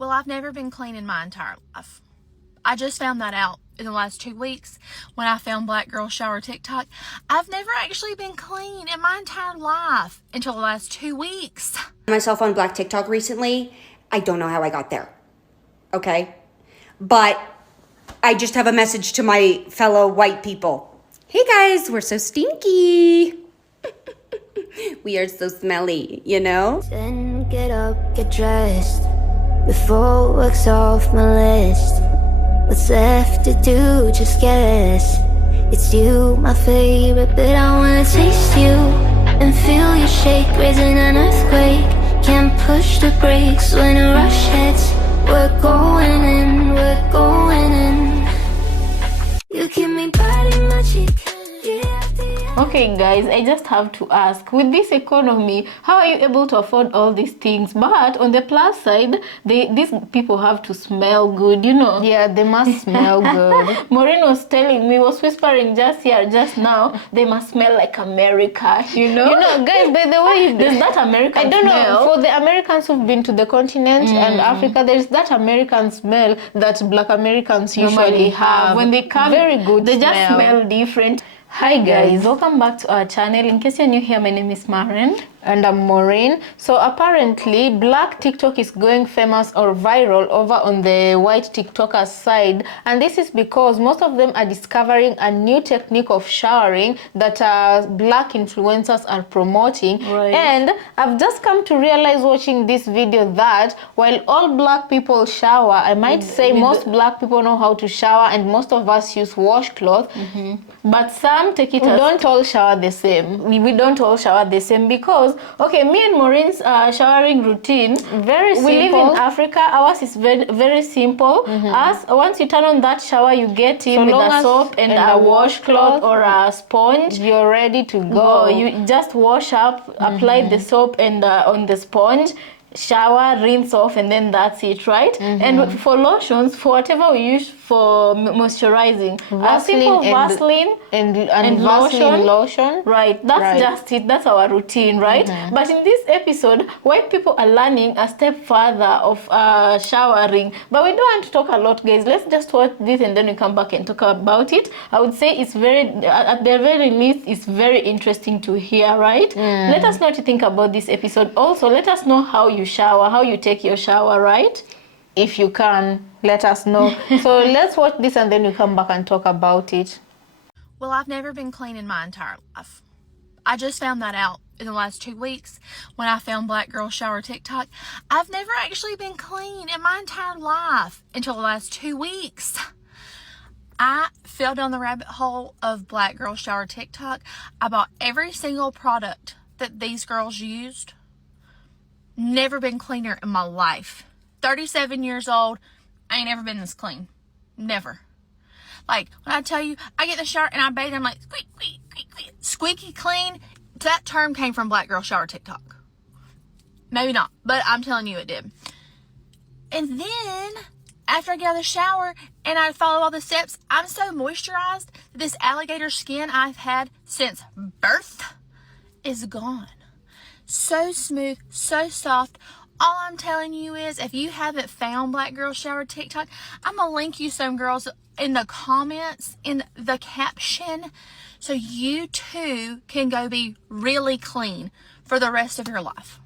Well, I've never been clean in my entire life. I just found that out in the last 2 weeks when I found Black Girl Shower TikTok. I've never actually been clean in my entire life until the last 2 weeks. Myself on Black TikTok recently. I don't know how I got there. Okay? But I just have a message to my fellow white people. Hey guys, we're so stinky. We are so smelly, you know? Then get up, get dressed. Before work's off my list. What's left to do, just guess. It's you, my favorite, but I wanna taste you and feel you shake, raising an earthquake. Can't push the brakes when a rush hits. We're going in, we're going in. You keep me biting my cheek. Okay guys, I just have to ask, with this economy, how are you able to afford all these things? But on the plus side, these people have to smell good, you know. Yeah, they must smell good. Maureen was telling me, was whispering just now, they must smell like America, you know. You know, guys, by the way, there's that American I don't smell. know, for the Americans who've been to the continent and Africa, there's that American smell that Black Americans usually have. When they come, very good they smell. Just smell different. Hi guys, welcome back to our channel. In case you're new here, my name is Maren. And I'm Maureen. So apparently, Black TikTok is going famous or viral over on the white TikTokers side. And this is because most of them are discovering a new technique of showering that Black influencers are promoting. Right. And I've just come to realize watching this video that while all Black people shower, I might say most Black people know how to shower and most of us use washcloth. But some take it We as... don't all shower the same. We don't all shower the same because, okay, me and Maureen's showering routine, very simple. We live in Africa. Ours is very, very simple. Us, once you turn on that shower, you get in with a soap and a washcloth or a sponge. You're ready to go. You just wash up, apply the soap and on the sponge, shower, rinse off, and then that's it, right? And for lotions, for whatever we use for moisturizing, a simple Vaseline and Vaseline lotion. Right, that's just it. That's our routine, right? But in this episode, white people are learning a step further of showering. But we don't want to talk a lot, guys. Let's just watch this and then we come back and talk about it. I would say it's very, at the very least, it's very interesting to hear, right? Let us know what you think about this episode. Also, let us know how you shower, how you take your shower, right? If you can, let us know. So let's watch this and then we come back and talk about it. Well, I've never been clean in my entire life. I just found that out in the last 2 weeks when I found Black Girl Shower TikTok. I've never actually been clean in my entire life until the last 2 weeks. I fell down the rabbit hole of Black Girl Shower TikTok. I bought every single product that these girls used. Never been cleaner in my life. 37 years old, I ain't never been this clean. Never. Like, when I tell you, I get in the shower and I bathe, I'm like, squeak, squeak, squeak, squeak. Squeaky clean. That term came from Black Girl Shower TikTok. Maybe not, but I'm telling you it did. And then, after I get out of the shower and I follow all the steps, I'm so moisturized that this alligator skin I've had since birth is gone. So smooth, so soft. All I'm telling you is, if you haven't found Black Girl Shower TikTok, I'm going to link you some girls in the comments, in the caption, so you too can go be really clean for the rest of your life.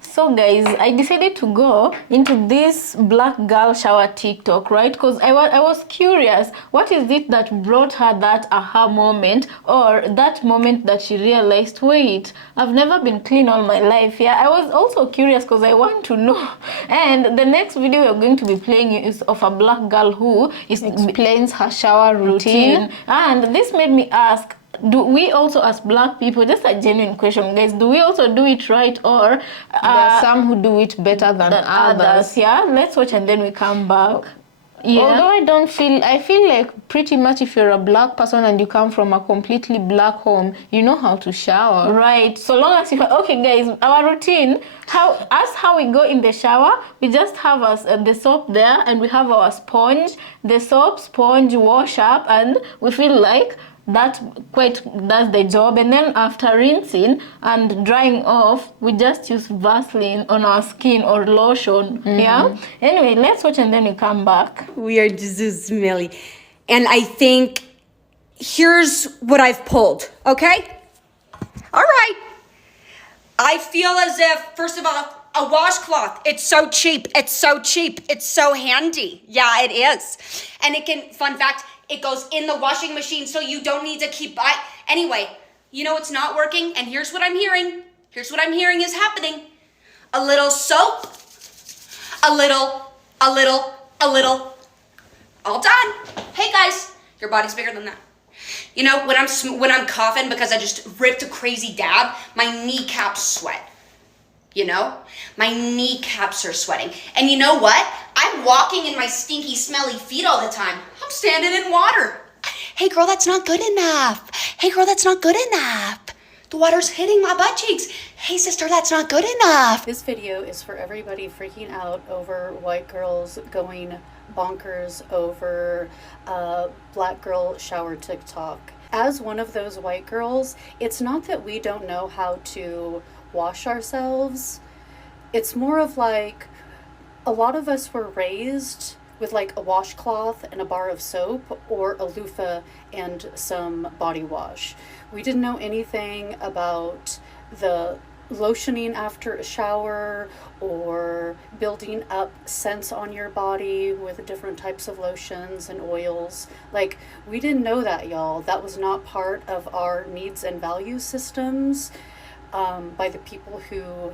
So guys, I decided to go into this Black Girl Shower TikTok, right? Because I was curious, what is it that brought her that aha moment, or that moment that she realized, wait, I've never been clean all my life. Yeah, I was also curious because I want to know. And the next video we're going to be playing is of a black girl who explains her shower routine. And this made me ask, do we also, as Black people, just a genuine question, guys, do we also do it right, or there are some who do it better than others? Yeah, let's watch and then we come back. Yeah. Although I feel like pretty much if you're a Black person and you come from a completely Black home, you know how to shower. Right. So long as you... Okay, guys, our routine, how we go in the shower, we just have the soap there and we have our sponge, the soap, sponge, wash up, and we feel like that quite does the job. And then after rinsing and drying off, we just use Vaseline on our skin or lotion. Yeah. Anyway, let's watch and then we come back. We are just so smelly. And I think here's what I've pulled, okay? All right. I feel as if, first of all, a washcloth. It's so cheap. It's so cheap. It's so handy. Yeah, it is. And it can, fun fact, it goes in the washing machine so you don't need to keep buying. Anyway, you know it's not working, and here's what I'm hearing. Here's what I'm hearing is happening. A little soap, a little, all done. Hey guys, your body's bigger than that. You know, when I'm coughing because I just ripped a crazy dab, my kneecaps sweat. You know, my kneecaps are sweating. And you know what? I'm walking in my stinky, smelly feet all the time. I'm standing in water. Hey girl, that's not good enough. Hey girl, that's not good enough. The water's hitting my butt cheeks. Hey sister, that's not good enough. This video is for everybody freaking out over white girls going bonkers over black girl shower TikTok. As one of those white girls, it's not that we don't know how to wash ourselves. It's more of like, a lot of us were raised with like a washcloth and a bar of soap or a loofah and some body wash. We didn't know anything about the lotioning after a shower or building up scents on your body with different types of lotions and oils. Like, we didn't know that, y'all. That was not part of our needs and value systems by the people who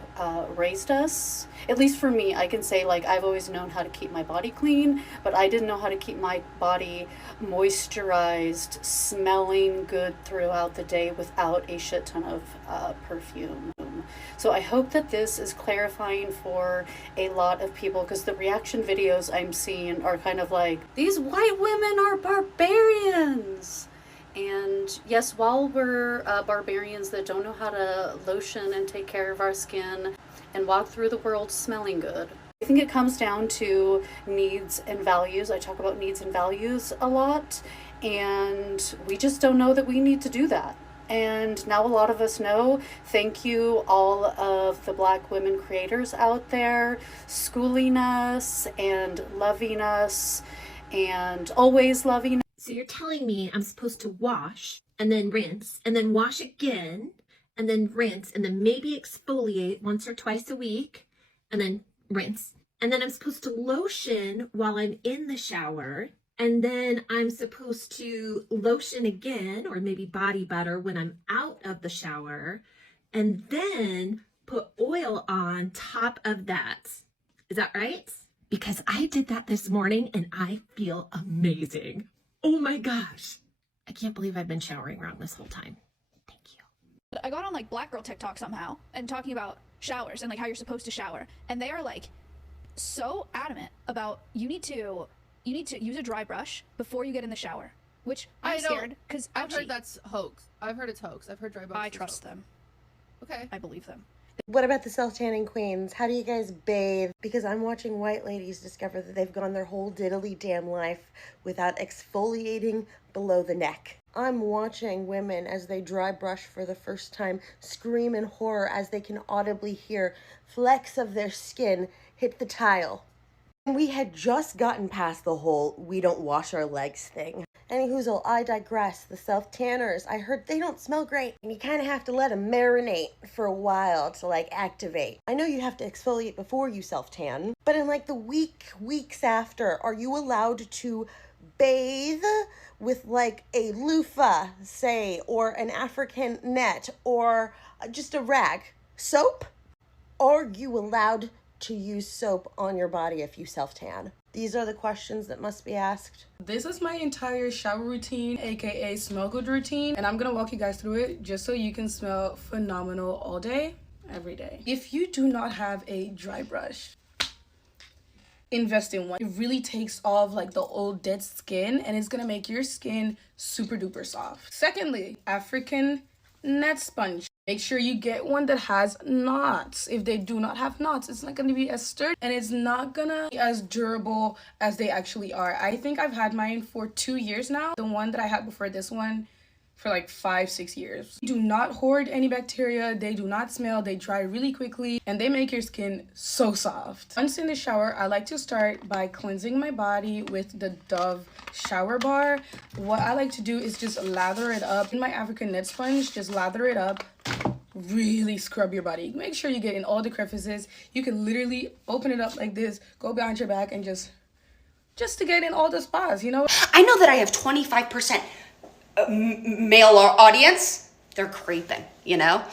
raised us. At least for me, I can say, like, I've always known how to keep my body clean, but I didn't know how to keep my body moisturized, smelling good throughout the day without a shit ton of perfume. So I hope that this is clarifying for a lot of people, because the reaction videos I'm seeing are kind of like, these white women are barbarians. And yes, while we're barbarians that don't know how to lotion and take care of our skin and walk through the world smelling good, I think it comes down to needs and values. I talk about needs and values a lot, and we just don't know that we need to do that. And now a lot of us know. Thank you, all of the Black women creators out there, schooling us and loving us and always loving us. So you're telling me I'm supposed to wash and then rinse and then wash again and then rinse and then maybe exfoliate once or twice a week and then rinse. And then I'm supposed to lotion while I'm in the shower. And then I'm supposed to lotion again, or maybe body butter when I'm out of the shower, and then put oil on top of that. Is that right? Because I did that this morning and I feel amazing. Oh my gosh. I can't believe I've been showering wrong this whole time. Thank you. I got on like black girl TikTok somehow and talking about showers and like how you're supposed to shower. And they are like so adamant about you need to use a dry brush before you get in the shower, which I'm scared because I've heard that's hoax. I've heard it's hoax. I've heard dry brush. I trust them. Okay. I believe them. What about the self-tanning queens? How do you guys bathe? Because I'm watching white ladies discover that they've gone their whole diddly damn life without exfoliating below the neck. I'm watching women as they dry brush for the first time scream in horror as they can audibly hear flecks of their skin hit the tile. We had just gotten past the whole we don't wash our legs thing. Anyhoozle, I digress. The self-tanners, I heard they don't smell great. And you kind of have to let them marinate for a while to like activate. I know you have to exfoliate before you self-tan, but in like the weeks after, are you allowed to bathe with like a loofah, say, or an African net, or just a rag? Soap? Are you allowed to use soap on your body if you self-tan? These are the questions that must be asked. This is my entire shower routine, aka smell good routine, and I'm gonna walk you guys through it just so you can smell phenomenal all day, every day. If you do not have a dry brush, invest in one. It really takes off like the old dead skin, and it's gonna make your skin super duper soft. Secondly, African net sponge. Make sure you get one that has knots. If they do not have knots, it's not going to be as sturdy and it's not gonna be as durable as they actually are. I think I've had mine for 2 years now. The one that I had before this one for like 5-6 years. They do not hoard any bacteria, they do not smell, they dry really quickly, and they make your skin so soft. Once in the shower, I like to start by cleansing my body with the Dove shower bar. What I like to do is just lather it up in my African net sponge, just lather it up, really scrub your body. Make sure you get in all the crevices. You can literally open it up like this, go behind your back, and just to get in all the spots, you know? I know that I have 25% male audience. They're creeping, you know?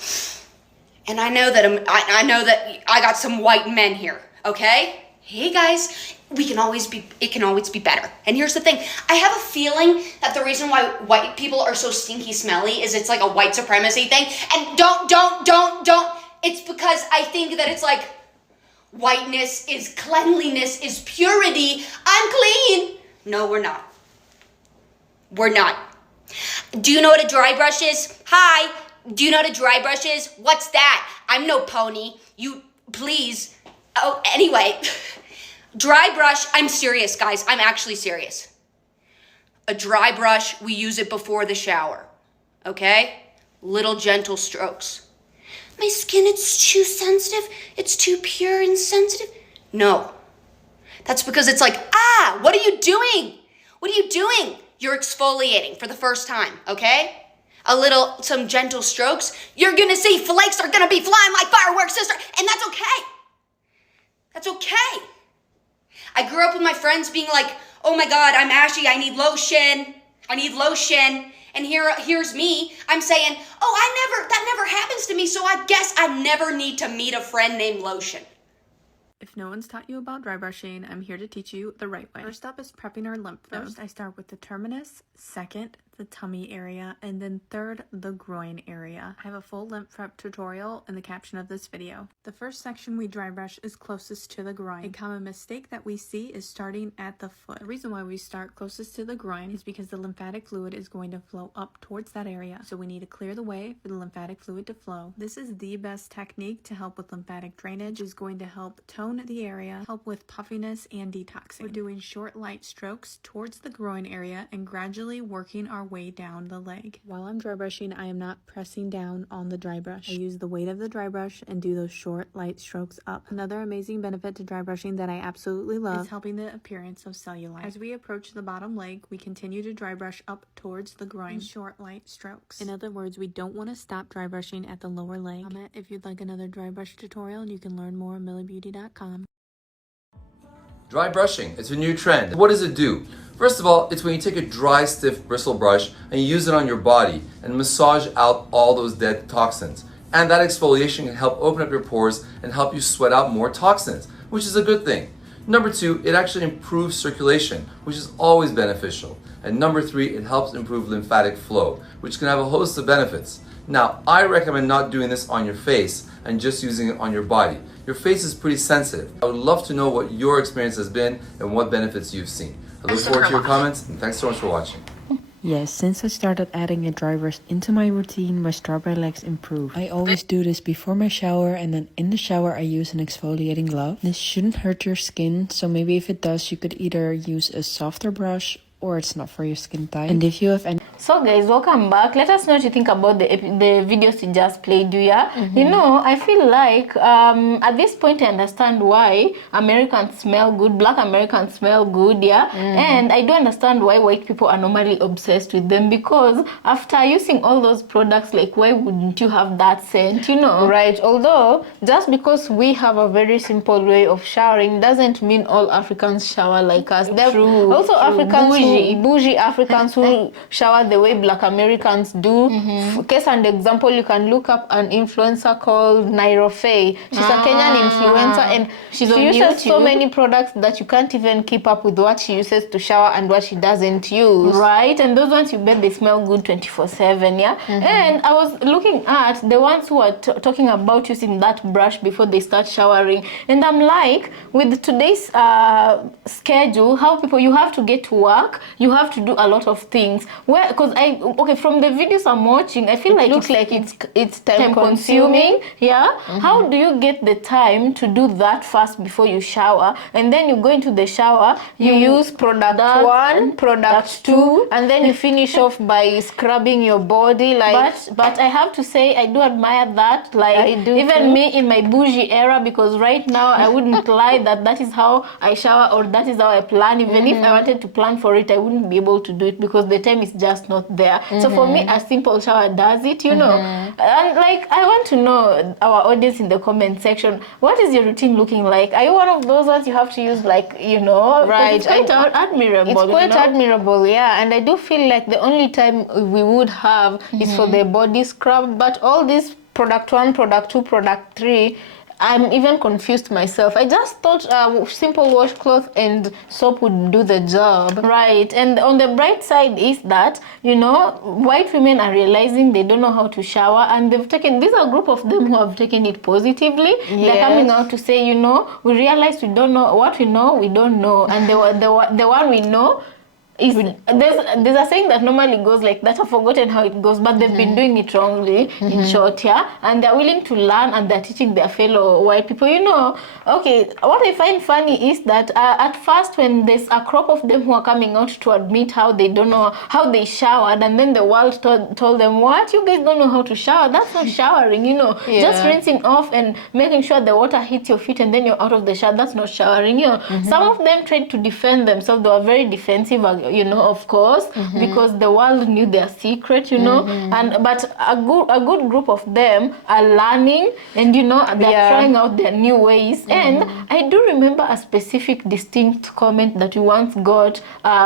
And I know that I got some white men here, okay? Hey guys, it can always be better. And here's the thing, I have a feeling that the reason why white people are so stinky smelly is it's like a white supremacy thing. And don't. It's because I think that it's like whiteness is cleanliness, is purity. I'm clean. No, we're not. We're not. Do you know what a dry brush is? Hi. Do you know what a dry brush is? What's that? I'm no pony. You, please. Oh, anyway. Dry brush, I'm serious, guys. I'm actually serious. A dry brush, we use it before the shower. Okay? Little gentle strokes. My skin, it's too sensitive. It's too pure and sensitive. No. That's because it's like, what are you doing? What are you doing? You're exfoliating for the first time, okay? Some gentle strokes. You're gonna see flakes are gonna be flying like fireworks, sister, and that's okay. That's okay. I grew up with my friends being like, oh my God, I'm ashy, I need lotion. And here's me, I'm saying, that never happens to me, so I guess I never need to meet a friend named Lotion. If no one's taught you about dry brushing, I'm here to teach you the right way. First up is prepping our lymph nodes. First, I start with the terminus, second, the tummy area, and then third, the groin area. I have a full lymph prep tutorial in the caption of this video. The first section we dry brush is closest to the groin. A common mistake that we see is starting at the foot. The reason why we start closest to the groin is because the lymphatic fluid is going to flow up towards that area. So we need to clear the way for the lymphatic fluid to flow. This is the best technique to help with lymphatic drainage. It's going to help tone the area, help with puffiness and detoxing. We're doing short light strokes towards the groin area and gradually working our way down the leg. While I'm dry brushing, I am not pressing down on the dry brush. I use the weight of the dry brush and do those short light strokes up. Another amazing benefit to dry brushing that I absolutely love is helping the appearance of cellulite. As we approach the bottom leg, we continue to dry brush up towards the groin in short light strokes. In other words, we don't want to stop dry brushing at the lower leg. Comment if you'd like another dry brush tutorial, and you can learn more on millibeauty.com. Dry brushing, it's a new trend. What does it do? First of all, it's when you take a dry, stiff bristle brush and you use it on your body and massage out all those dead toxins. And that exfoliation can help open up your pores and help you sweat out more toxins, which is a good thing. Number two, it actually improves circulation, which is always beneficial. And number three, it helps improve lymphatic flow, which can have a host of benefits. Now, I recommend not doing this on your face and just using it on your body. Your face is pretty sensitive. I would love to know what your experience has been and what benefits you've seen. I look forward to your comments, and thanks so much for watching. Yes, since I started adding a dry brush into my routine, my strawberry legs improved. I always do this before my shower, and then in the shower I use an exfoliating glove. This shouldn't hurt your skin, so maybe if it does, you could either use a softer brush or it's not for your skin type. And if you have any... So guys, welcome back. Let us know what you think about the videos you just played, yeah? You know, I feel like at this point I understand why Americans smell good, Black Americans smell good, yeah? And I do understand why white people are normally obsessed with them, because after using all those products, like, why wouldn't you have that scent, you know? Right, although just because we have a very simple way of showering doesn't mean all Africans shower like us. There are also Africans bougie Africans who shower the way Black Americans do. Case and example, you can look up an influencer called Nairo Faye. She's a Kenyan influencer, and she uses so many products that you can't even keep up with what she uses to shower and what she doesn't use. Right, and those ones, you bet they smell good 24/7, yeah? And I was looking at the ones who are talking about using that brush before they start showering, and I'm like, with today's schedule, how people, you have to get to work, you have to do a lot of things. Where because okay, from the videos I'm watching, I feel It like looks like it's time consuming. Yeah. How do you get the time to do that first before you shower, and then you go into the shower, You use product that 1, and product 2, and then you finish off by scrubbing your body. Like, but I have to say I do admire that. Like I do even too. me in my bougie era, because right now I wouldn't lie that is how I shower or that is how I plan. Even if I wanted to plan for it, I wouldn't be able to do it because the time is just not there. So for me, a simple shower does it, you know. And like I want to know, our audience in the comment section, what is your routine looking like? Are you one of those ones you have to use, like, you know, Right. it's quite admirable. It's quite you know? admirable, yeah. And I do feel like the only time we would have is for the body scrub. But all this product 1, product 2, product 3, I'm even confused myself. I just thought simple washcloth and soap would do the job. Right. And on the bright side is that, you know, white women are realizing they don't know how to shower, and these are a group of them who have taken it positively. They're coming out to say, you know, we realize we don't know what we know, we don't know. And the one we know is, there's a saying that normally goes like that. I've forgotten how it goes, but they've been doing it wrongly, in short, yeah. And they're willing to learn, and they're teaching their fellow white people, you know. Okay, what I find funny is that at first, when there's a crop of them who are coming out to admit how they don't know how they showered, and then the world told them, what, you guys don't know how to shower? That's not showering, you know. Just rinsing off and making sure the water hits your feet and then you're out of the shower. That's not showering, you know. Some of them tried to defend themselves. They were very defensive, you know, of course, because the world knew their secret, you know. But a good group of them are learning, and you know, they're trying out their new ways. And I do remember a specific distinct comment that we once got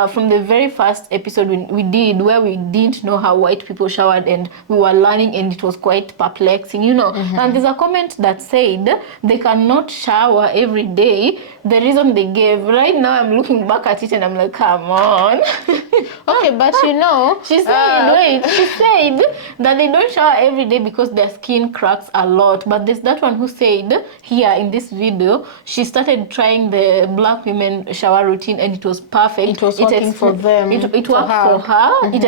from the very first episode we did, where we didn't know how white people showered, and we were learning, and it was quite perplexing, you know. And there's a comment that said they cannot shower every day. The reason they gave, right now I'm looking back at it and I'm like, come on. Okay, but you know, she said that they don't shower every day because their skin cracks a lot. But there's that one who said here in this video, she started trying the black women shower routine, and it was perfect. It was working for them. It worked for her. It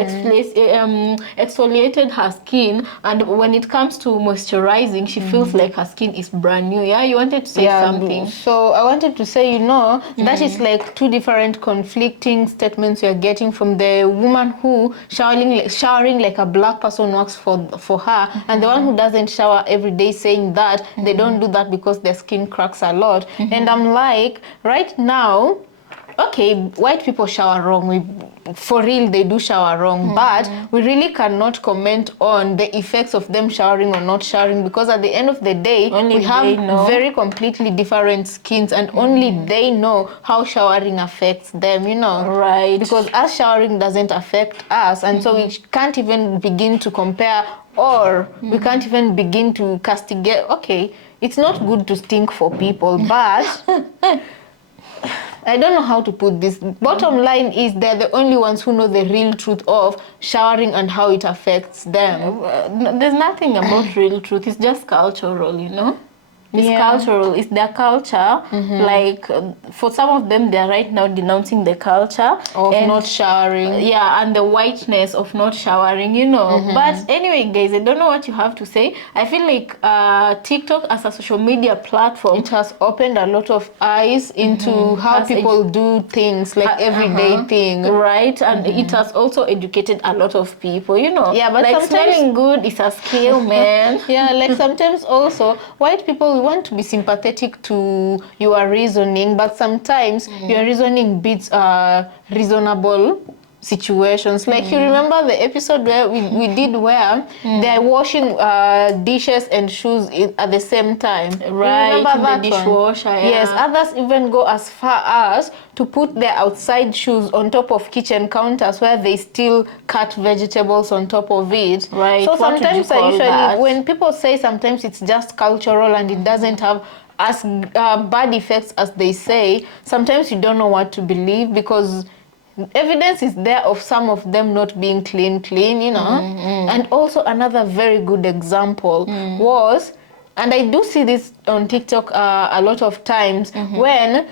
exfoliated her skin, and when it comes to moisturizing, she feels like her skin is brand new. Yeah, you wanted to say something. So I wanted to say, you know, that is like two different conflicting statements you're getting from the woman who showering like a black person works for her, and the one who doesn't shower every day, saying that they don't do that because their skin cracks a lot. And I'm like, right now, okay, white people shower wrong. For real, they do shower wrong, but we really cannot comment on the effects of them showering or not showering, because at the end of the day, we have very completely different skins, and only they know how showering affects them, you know. Right. Because us showering doesn't affect us, and so we can't even begin to compare, or we can't even begin to castigate. Okay, it's not good to stink for people, but I don't know how to put this. Bottom line is they're the only ones who know the real truth of showering and how it affects them. There's nothing about real truth. It's just cultural, you know. It's cultural. It's their culture. Like for some of them, they're right now denouncing the culture of not showering. Yeah, and the whiteness of not showering, you know. But anyway, guys, I don't know what you have to say. I feel like TikTok as a social media platform, it has opened a lot of eyes into how people do things, like everyday thing. Right, and it has also educated a lot of people, you know. Yeah, but like sometimes smelling good is a skill, man. Yeah, like sometimes also white people want to be sympathetic to your reasoning, but sometimes your reasoning beats reasonable situations. Like you remember the episode where we did where they're washing dishes and shoes at the same time. Right, remember that the dishwasher. One? Yes, others even go as far as to put their outside shoes on top of kitchen counters where they still cut vegetables on top of it. Right. So what sometimes when people say sometimes it's just cultural and it doesn't have as bad effects as they say, sometimes you don't know what to believe, because evidence is there of some of them not being clean, you know. And also another very good example was, and I do see this on TikTok a lot of times, when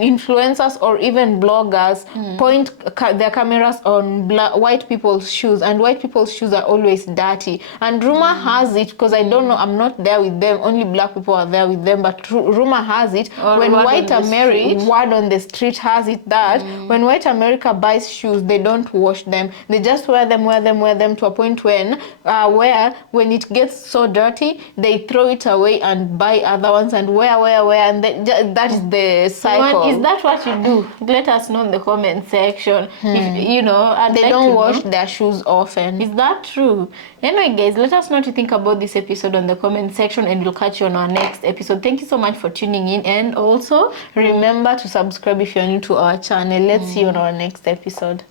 influencers or even bloggers point their cameras on white people's shoes, and white people's shoes are always dirty. And rumor has it, because I don't know, I'm not there with them, only black people are there with them, but rumor has it, when white America, word on the street has it that when white America buys shoes, they don't wash them. They just wear them to a point when when it gets so dirty, they throw it away and buy other ones and wear, and that is the cycle. Is that what you do? Let us know in the comment section. If, you know, and they don't wash their shoes often. Is that true? Anyway, guys, let us know what you think about this episode on the comment section, and we'll catch you on our next episode. Thank you so much for tuning in, and also remember to subscribe if you're new to our channel. Let's see you on our next episode.